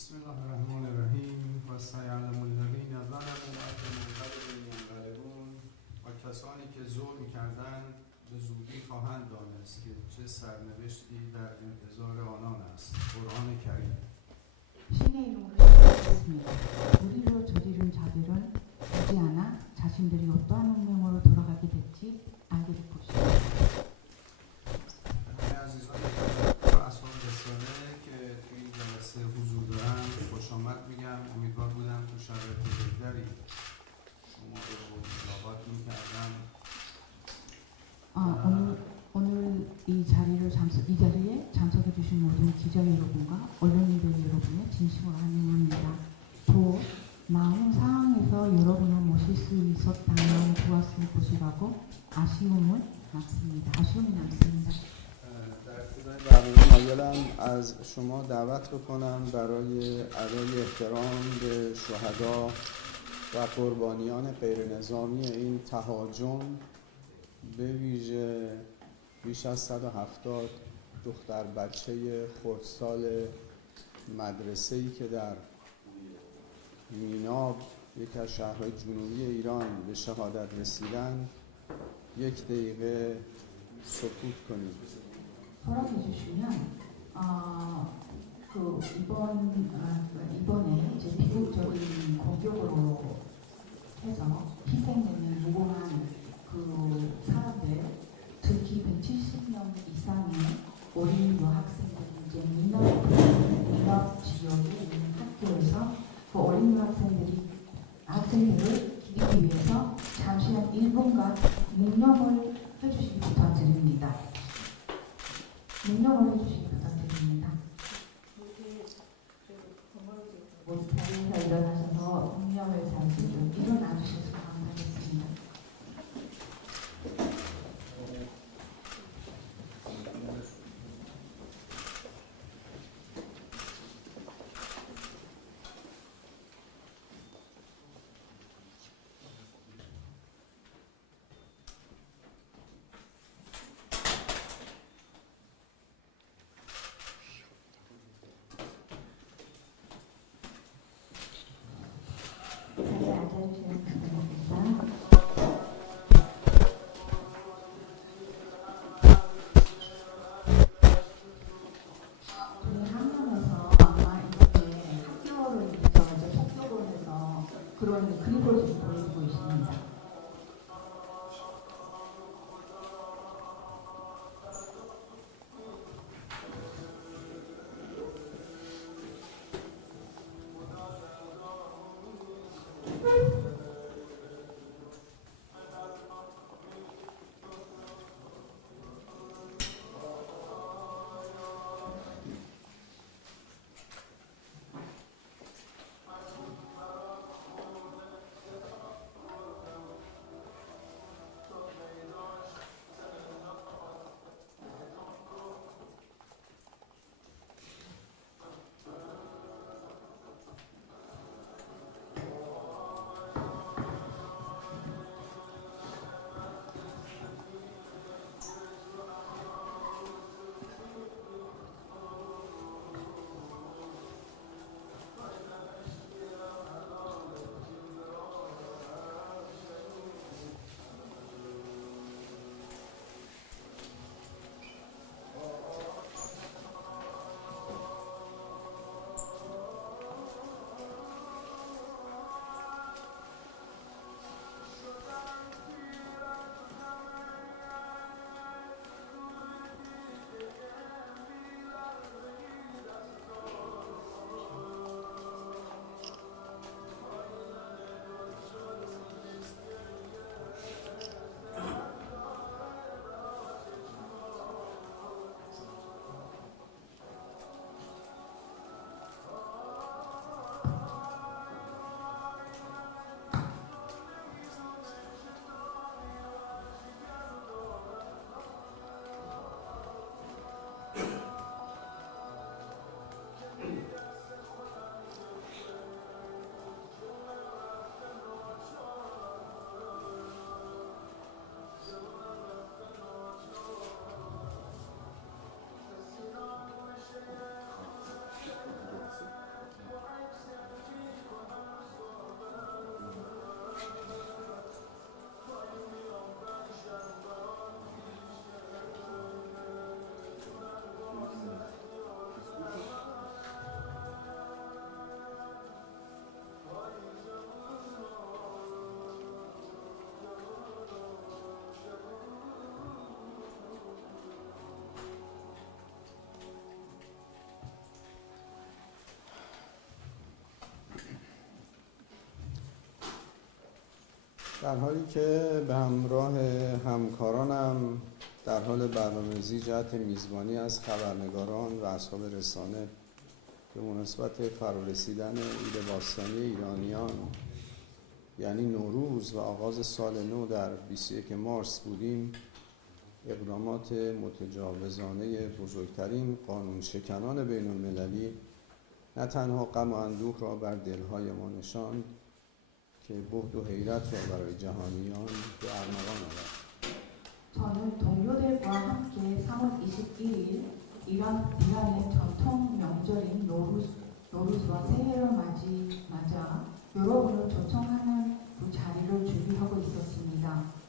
بسم الله الرحمن الرحیم و سیعلم الذین ظلموا أنهم منقلبون ینقلبون و کسانی که ظلم کردند به زودی خواهند دانست که چه سرنوشتی در انتظار آنان است. قرآن کریم. 신의 이름으로 시작하겠습니다. 우리로 저지른 자들은 보지 않아 자신들이 어떠한 운명으로 돌아가게 될지 알게 될 것입니다. همه عزیزانی و اصحاب رساله که توی این جلسه حضور دارن خوش آمد میگم. امیدوار بودم تو شرایط بهتری شما رو ملاقات میکردم. 오늘 이 자리에 참석해 주신 모든 기자 여러분과 언론인들 여러분의 진심으로 환영합니다. 또 나은 상황에서 여러분을 모실 수 있었다면 좋았을 것이라고 아쉬움이 남습니다. در ابتدای برنامه مایلم از شما دعوت بکنم برای ادای احترام به شهدا و قربانیان غیر نظامی این تهاجم، به ویژه بیش از 170 دختر بچه خردسال مدرسه‌ای که در میناب، یکی از شهرهای جنوبی ایران، به شهادت رسیدن، یک دقیقه سکوت کنید. 허락해 주시면 이번에 이제 비극적인 공격으로 해서 희생되는 무고한 그 사람들, 특히 170명 이상의 어린 여학생들이 이제 민업 지역에 있는 학교에서 그 어린 학생들을 기리기 위해서 잠시만 1분간 묵념을 해주시기 부탁드립니다. 묵념을 해주시기 부탁드립니다. 모두 자리에서 일어나셔서 묵념을 잠시 좀 일어나 주셔서 감사하겠습니다. 자리에 앉아주시면 감사합니다. 저희 학년에서 아마 이번에 학교를 이제 속격을 해서 그런 그림을 지금 보여주고 있습니다. در حالی که به همراه همکارانم در حال برنامه‌ریزی جهت میزبانی از خبرنگاران و اصحاب رسانه به مناسبت فرارسیدن عید باستانی ایرانیان یعنی نوروز و آغاز سال نو در 21 مارس بودیم، اقدامات متجاوزانه بزرگترین قانون شکنان بین المللی نه تنها غم و اندوه را بر دلهای ما نشاند که بهت و حیرت را برای جهانیان به ارمغان آورد. 저는 동료들과 함께 3월 21일 이란의 전통 명절인 노루즈와 새해를 맞아 여러분을 초청하는 그 자리를 준비하고 있었습니다.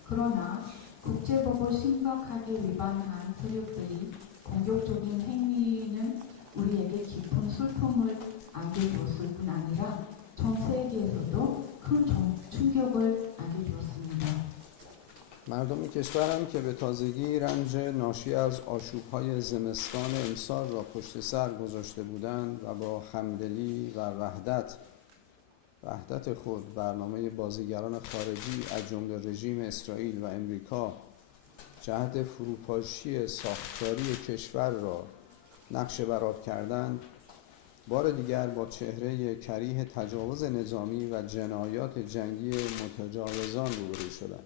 그러나 국제법을 심각하게 위반한 세력들이 공격적인 행위는 우리에게 깊은 슬픔을 안겨주었을 뿐 아니라 전 세계에서도 큰 충격을 안겨주었습니다. مردم کشورم که به تازگی رنج ناشی از آشوب‌های زمستان امسال را پشت سر گذاشته بودند و با همدلی و وحدت خود برنامه بازیگران خارجی از جمله رژیم اسرائیل و امریکا جهت فروپاشی ساختاری کشور را نقشه برآب کردند، بار دیگر با چهره کریه تجاوز نظامی و جنایات جنگی متجاوزان روبرو شدند.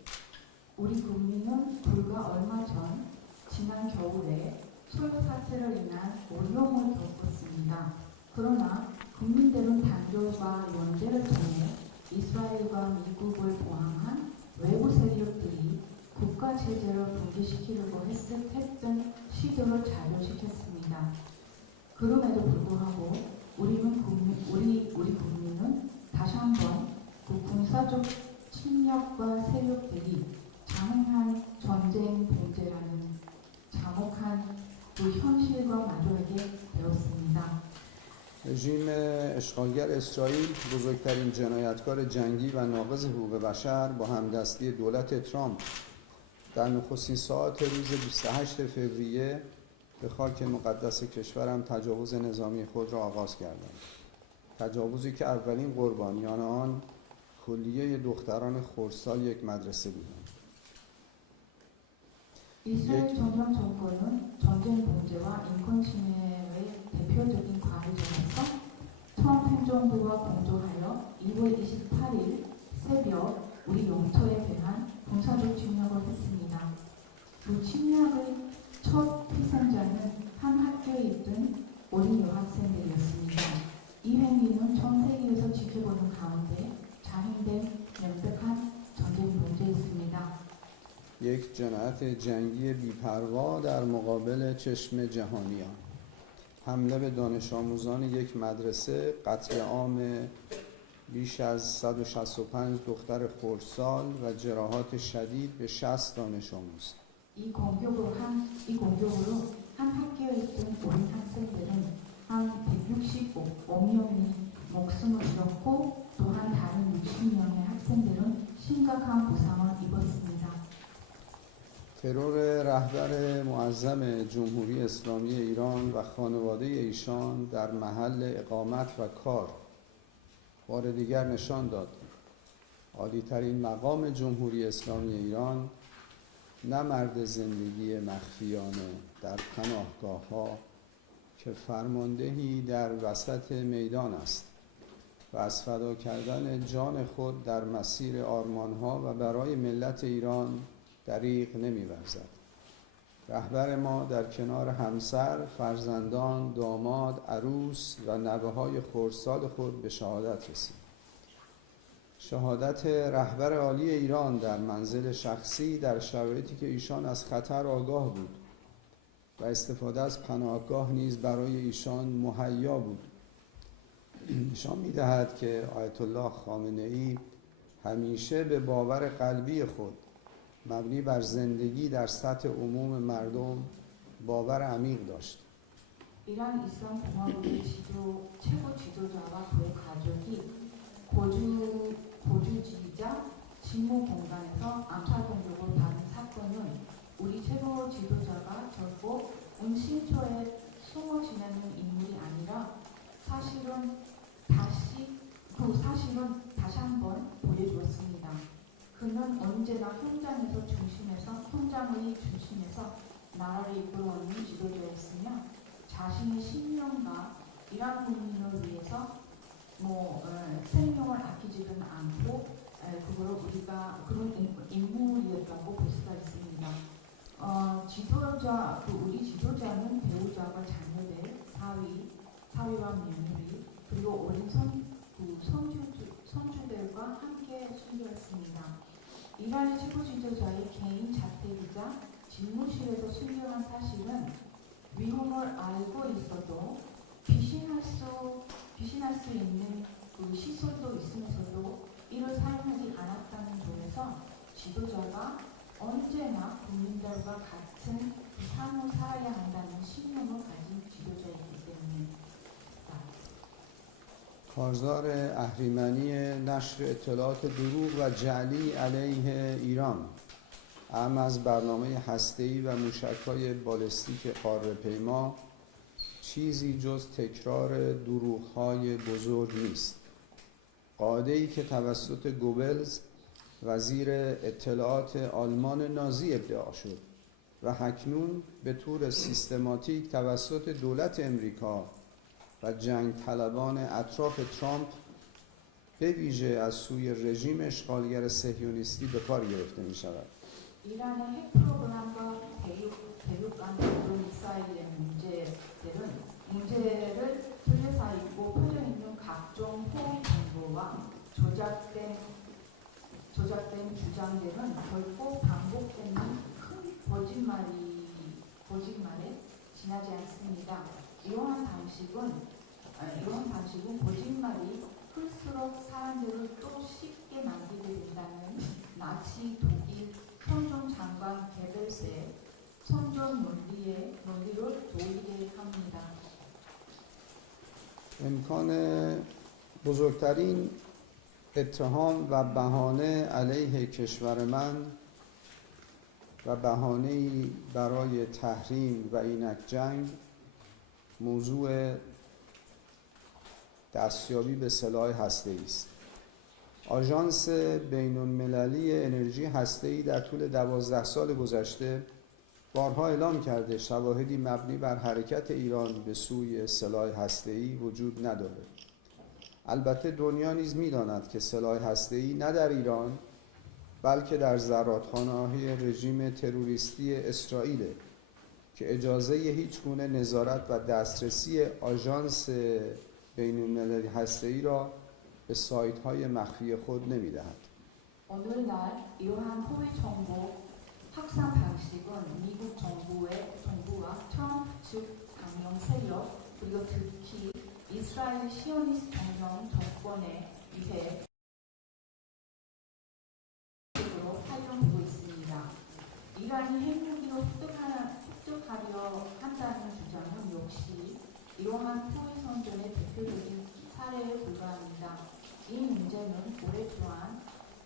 우리 국민은 불과 얼마 전 지난 겨울에 술 사태를 인한 어려움을 겪었습니다. 그러나 국민들은 단결과 연대를 통해 이스라엘과 미국을 포함한 외부 세력들이 국가 체제를 붕괴시키려고 했던 시도를 좌절시켰습니다. 그럼에도 불구하고 우리 국민은 다시 한번 그 군사적 침략과 세력들이 장행한 전쟁 봉제라는 참혹한 그 현실과 마주하게 되었습니다. رژیم اشغالگر اسرائیل بزرگترین جنایتکار جنگی و ناقض حقوق بشر با همدستی دولت ترامپ در نخستین ساعات روز 28 فوریه به خاک مقدس کشورم تجاوز نظامی خود را آغاز کردند. تجاوزی که اولین قربانیان آن کلیه دختران خردسال یک مدرسه بودند. 이스라엘 전형 정권은 전쟁 봉제와 인권 침해의 대표적인 과부자로서 트럼프 행정부와 공조하여 2월 28일 새벽 우리 영토에 대한 군사적 침략을 했습니다. 그 침략의 첫 희생자는 한 학교에 있던 어린 여학생들이었습니다. 이 행위는 전 세계에서 지켜보는 가운데 자행된 명백한 전쟁 봉제였습니다. یک جنایت جنگی بی‌پروا در مقابل چشم جهانیان، حمله به دانش آموزان یک مدرسه، قتل عام بیش از 165 دختر خردسال و جراحات شدید به 60 دانش آموز. 이 공격으로 한 학교에 있던 어린 학생들은 한 165명이 목숨을 잃었고 또한 다른 60명의 학생들은 심각한 부상을 입었습니다. ترور رهبر معظم جمهوری اسلامی ایران و خانواده ایشان در محل اقامت و کار بار دیگر نشان داد عالی‌ترین مقام جمهوری اسلامی ایران نه مرد زندگی مخفیانه در پناهگاه‌ها که فرماندهی در وسط میدان است و از فدا کردن جان خود در مسیر آرمان‌ها و برای ملت ایران دریغ نمی‌ورزد. رهبر ما در کنار همسر، فرزندان، داماد، عروس و نوه‌های خردسال خود به شهادت رسید. شهادت رهبر عالی ایران در منزل شخصی در شرایطی که ایشان از خطر آگاه بود و استفاده از پناهگاه نیز برای ایشان مهیا بود، نشان می‌دهد که آیت الله خامنه‌ای همیشه به باور قلبی خود مبنی بر زندگی در سطح عموم مردم باور عمیق داشت. 이란 이슬람 공화국의 최고 지도자와 그의 가족이 고주지이자 직무 공간에서 암살 공격을 받은 사건은 우리 최고 지도자가 결코 은신처에 숨어 지내는 인물이 아니라 사실은 다시 한번 보여주었습니다. 그는 언제나 현장의 중심에서 나라를 이끌어오는 지도자였으며 자신의 신념과 이란 국민을 위해서 생명을 아끼지는 않고 그거를 우리가 그런 인물이었다고 볼 수가 있습니다. 우리 지도자는 배우자와 자녀들, 사위와 며느리 그리고 어린 손주들과 함께 순교했습니다. 이란의 최고 지도자의 개인 자택이자 집무실에서 순교한 사실은 위험을 알고 있어도 비신할 수 있는 그 시설도 있으면서도 이를 사용하지 않았다는 점에서 지도자가 언제나 국민들과 같은 삶을 살아야 한다는 신념을 가진 지도자이기 때문입니다. کارزار اهریمنی نشر اطلاعات دروغ و جعلی علیه ایران اهم از برنامه هسته‌ای و موشک‌های بالستیک قاره‌پیما چیزی جز تکرار دروغ‌های بزرگ نیست. قاعده‌ای که توسط گوبلز وزیر اطلاعات آلمان نازی ابداع شد و اکنون به طور سیستماتیک توسط دولت امریکا و جنگ طلبان اطراف ترامپ به ویژه از سوی رژیم اشغالگر صهیونیستی به کار گرفته می شود. 이란의 핵 프로그램과 대륙간 미사일의 문제를 둘러싸이고 퍼져 있는 각종 호응 정보와 조작된 주장들은 결코 반복되는 큰 거짓말에 지나지 않습니다. 이러한 방식은 거짓말이 클수록 사람들을 또 쉽게 남기게 된다는 나치 독일 선전장관 게벨스의 선전 논리를 도입게 합니다. امکان بزرگترین اتهام و بهانه علیه کشور من و بهانه‌ای برای تحریم و اینک جنگ موضوع دستیابی به سلاح هسته‌ای است. آژانس بین‌المللی انرژی هسته‌ای در طول 12 سال گذشته بارها اعلام کرده شواهدی مبنی بر حرکت ایران به سوی سلاح هسته‌ای وجود ندارد. البته دنیا نیز می‌داند که سلاح هسته‌ای نه در ایران بلکه در زرادخانه‌های رژیم تروریستی اسرائیل که اجازه هیچ گونه نظارت و دسترسی آژانس بین‌المللی هسته‌ای را به سایت‌های مخفی خود نمی‌دهد. 오늘날 이러한 호외 정보 확산 방식은 미국 정부와 트럼프 측 강령 세력 그리고 특히 이스라엘 시오니스트 정령 정권에 의해 활용되고 있습니다. 이란이 핵무기로 습득하려 한다는 주장은 역시 이러한 호외 선전의 대표적인 사례에 불과합니다. 이 문제는 오랫동안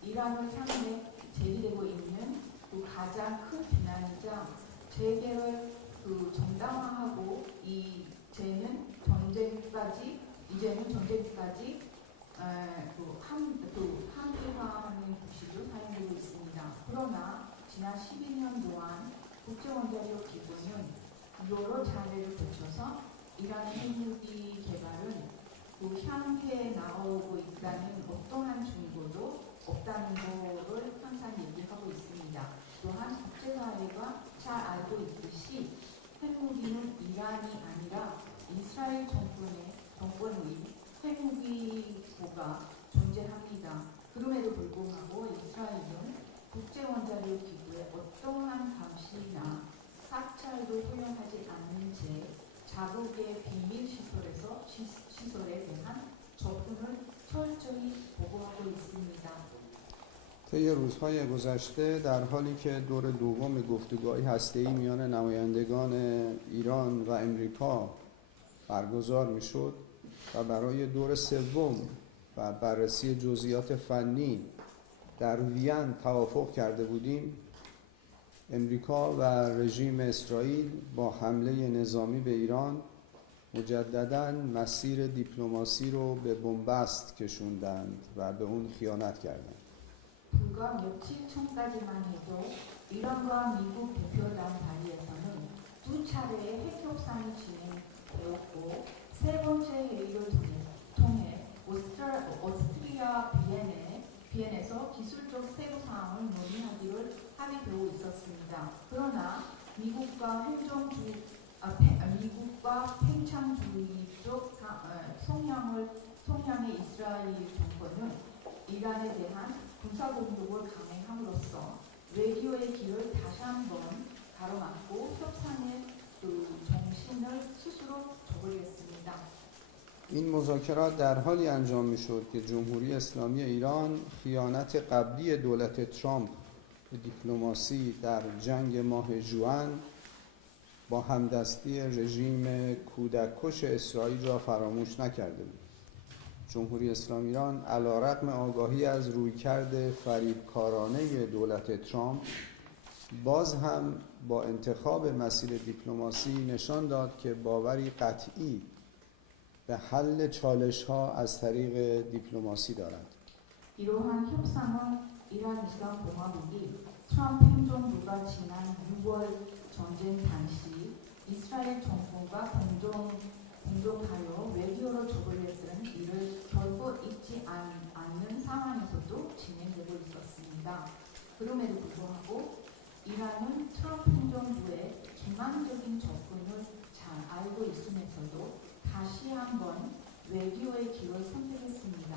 이란을 상대 제기되고 있는 그 가장 큰 비난이자 재계를 정당화하고 이제는 전쟁까지 합의화하는 구실로 사용되고 있습니다. 그러나 지난 12년 동안 국제원자력 기구는 여러 차례를 거쳐서 이란 핵무기 개발은 향해 나오고 있다는 어떠한 증거도 없다는 것을 항상 얘기하고 있습니다. 또한 국제사회가 잘 알고 있듯이 핵무기는 이란이 아니라 이스라엘 정권의 핵무기고가 존재합니다. 그럼에도 불구하고 이스라엘은 국제원자력 기구의 어떠한 감시나 사찰도 허용하지 않는 채 자국의 비밀 시설에 대한 접근을 철저히 보고하고 있습니다. طی روزهای گذشته در حالی که دور دوم گفتگوهای هسته‌ای میان نمایندگان ایران و امریکا برگزار میشد و برای دور سوم و بررسی جزئیات فنی در وین توافق کرده بودیم، امریکا و رژیم اسرائیل با حمله نظامی به ایران مجدداً مسیر دیپلماسی رو به بنبست کشوندند و به اون خیانت کردند. 불과 며칠 전까지만 해도 이란과 미국 대표단 자리에서는 두 차례의 핵 협상이 진행되었고 세 번째 회의를 통해 오스트리아 비엔에서 기술적 세부 사항을 논의하기를 합의되어 있었습니다. 그러나 미국과 팽창주의적 성향의 이스라엘 정권은 이란에 대한 군사 공격을 강행함으로써 외교의 길을 다시 한번 가로막고 협상의 정신을 스스로 저버렸습니다. این مذاکرات در حالی انجام می‌شد که جمهوری اسلامی ایران خیانت قبلی دولت ترامپ به دیپلماسی در جنگ ماه ژوئن با همدستی رژیم کودککش اسرائیل را فراموش نکرده بود. جمهوری اسلامی ایران علیرغم آگاهی از رویکرد فریبکارانه دولت ترامپ باز هم با انتخاب مسیر دیپلماسی نشان داد که باوری قطعی به حل چالش‌ها از طریق دیپلماسی دارد. 이러한 협상은 이란 이슬람 공화국이 트럼프 행정부가 지난 6월 전쟁 당시 이스라엘 정부가 공격하여 외교로 저버렸던 일을 결코 잊지 않는 상황에서도 진행되고 있었습니다. 그럼에도 불구하고 이란은 트럼프 행정부의 기만적인 접근을 잘 알고 있으면서도 다시 한번 외교의 길을 선택했습니다.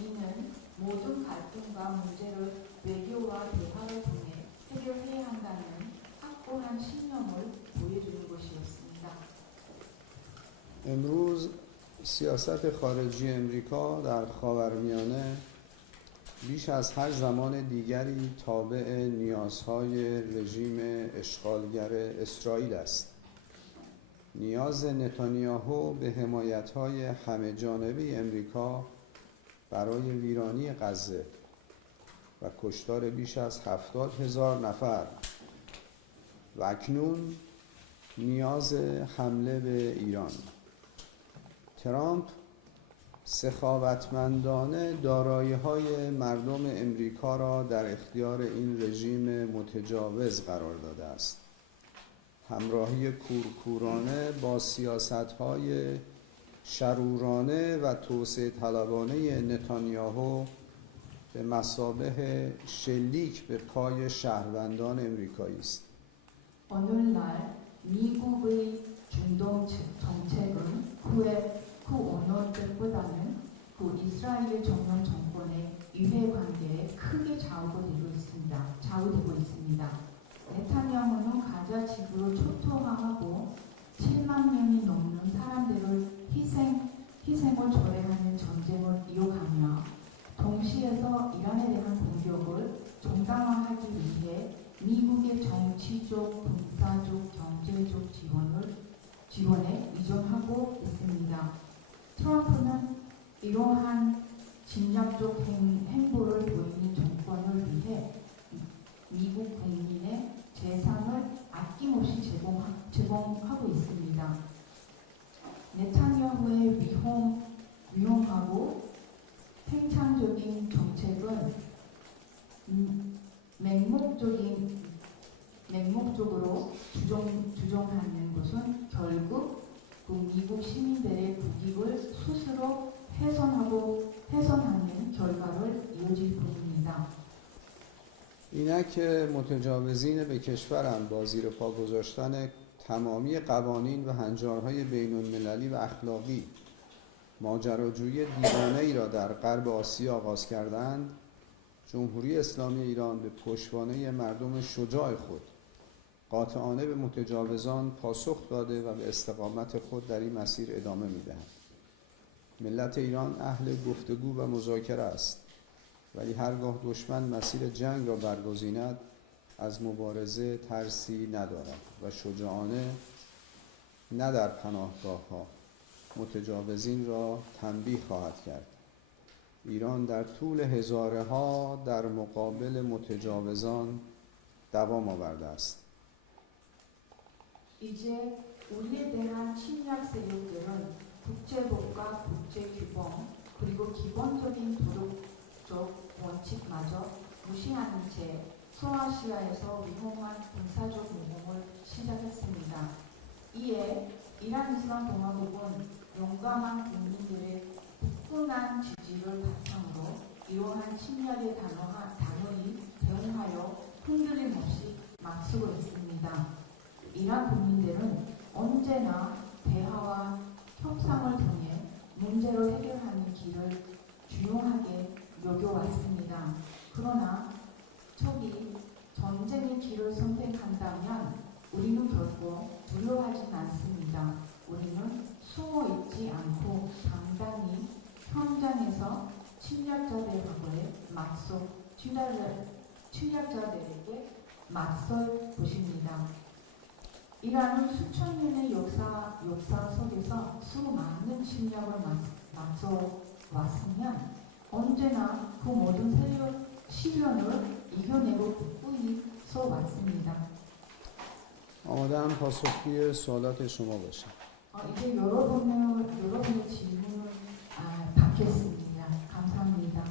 이는 모든 갈등과 문제를 외교와 대화를 통해 해결해야 한다는 확고한 신념을 보여주는 것이었습니다. امروز سیاست خارجی امریکا در خاورمیانه بیش از هر زمان دیگری تابع نیازهای رژیم اشغالگر اسرائیل است. نیاز نتانیاهو به حمایت‌های همه جانبه امریکا برای ویرانی غزه و کشتار بیش از 70,000 نفر و اکنون نیاز حمله به ایران. ترامپ سخاوتمندانه دارایی‌های مردم امریکا را در اختیار این رژیم متجاوز قرار داده است. همراهی کورکورانه با سیاست‌های شرورانه و توسعه طلبانه نتانیاهو به مثابه شلیک به پای شهروندان امریکایی است. 오늘날 미국의 중동 정책은 그 어느 때보다는 그 이스라엘 정권 정권의 이해관계에 크게 좌우되고 있습니다. 네타냐후는 가자 지구를 초토화하고 7만 명이 넘는 사람들을 희생을 초래하는 전쟁을 이어가며 동시에서 이란에 대한 공격을 정당화하기 위해 미국의 정치적, 군사적, 경제적 지원에 의존하고 있습니다. 트럼프는 이러한 진략적 행보를 보이는 정권을 위해 미국 국민의 재산을 아낌없이 제공하고 있습니다. 네타냐후의 위험하고 팽창적인 정책은 맹목적으로 주장하는 것은 결국 그 미국 시민들의 국익을 스스로 훼손하는 결과를 이어질 뿐입니다. اینک متجاوزین به کشورم با زیر پا گذاشتن تمامی قوانین و هنجارهای بین المللی و اخلاقی ماجراجویی دیوانه‌ای را در غرب آسیا آغاز کردند، جمهوری اسلامی ایران به پشتوانه مردم شجاع خود قاطعانه به متجاوزان پاسخ داده و به استقامت خود در این مسیر ادامه می‌دهد. ملت ایران اهل گفتگو و مذاکره است، ولی هرگاه دشمن مسیر جنگ را برگزیند از مبارزه ترسی ندارد و شجاعانه نه در پناهگاه‌ها متجاوزین را تنبیه خواهد کرد. ایران در طول هزاره‌ها در مقابل متجاوزان دوام آورده است. 이제 우리에 대한 침략 세력들은 국제법과 국제규범 그리고 기본적인 도덕적 원칙마저 무시하는 채 소아시아에서 위험한 군사적 운동을 시작했습니다. 이에 이란 이슬람 공화국은 용감한 국민들의 굳건한 지지를 바탕으로 이러한 침략에 단호히 대응하여 흔들림 없이 맞서고 있습니다. 이란 국민들은 언제나 대화와 협상을 통해 문제를 해결하는 길을 중요하게 여겨왔습니다. 그러나 적이 전쟁의 길을 선택한다면 우리는 결코 두려워하진 않습니다. 우리는 숨어 있지 않고 당당히 현장에서 침략자들에게 맞설 것입니다. 이란은 수천 년의 역사 속에서 수많은 침략을 맞서 왔으면 언제나 그 모든 시련을 이겨내고 굳건히 서 왔습니다. آماده‌ام پاسخگوی سوالات شما باشم. 이제 여러분의